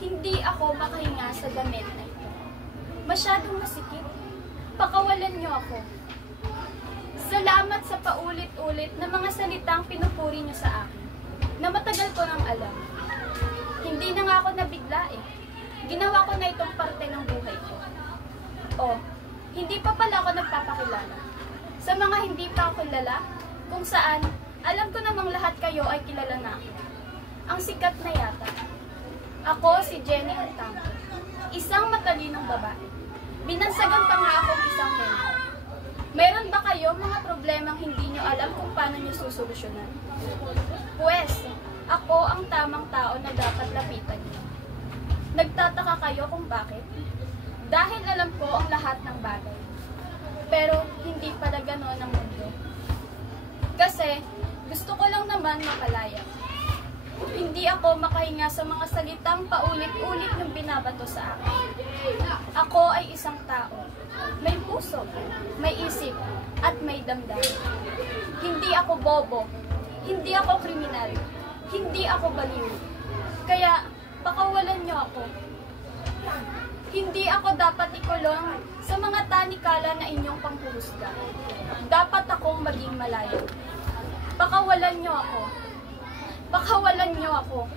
Hindi ako makahinga sa damit na ito. Masyadong masikip. Pakawalan niyo ako. Salamat sa paulit-ulit na mga salitang pinupuri niyo sa akin, na matagal ko nang alam. Hindi na nga ako nabigla eh. Ginawa ko na itong parte ng buhay ko. Oh, hindi pa pala ako nagpapakilala. Sa mga hindi pa ako kilala, kung saan, alam ko namang lahat kayo ay kilala na ako. Ang sikat na yata. Ako si Jenny Antangco, isang matalinong babae. Binansagan pa nga akong isang mentor. Meron ba kayo mga problemang hindi nyo alam kung paano nyo susolusyonan? Pwes, ako ang tamang tao na dapat lapitan nyo. Nagtataka kayo kung bakit? Dahil alam ko ang lahat ng bagay. Pero hindi pala gano'n ang mundo. Kasi gusto ko lang naman mapalaya. Hindi ako makahinga sa mga salitang paulit-ulit ng binabato sa akin. Ako ay isang tao. May puso, may isip, at may damdamin. Hindi ako bobo. Hindi ako kriminal. Hindi ako baliw. Kaya, pakawalan niyo ako. Hindi ako dapat ikulong sa mga tanikala na inyong panghuhusga. Dapat akong maging malayo. Pakawalan niyo ako. Pakawalan niyo ako.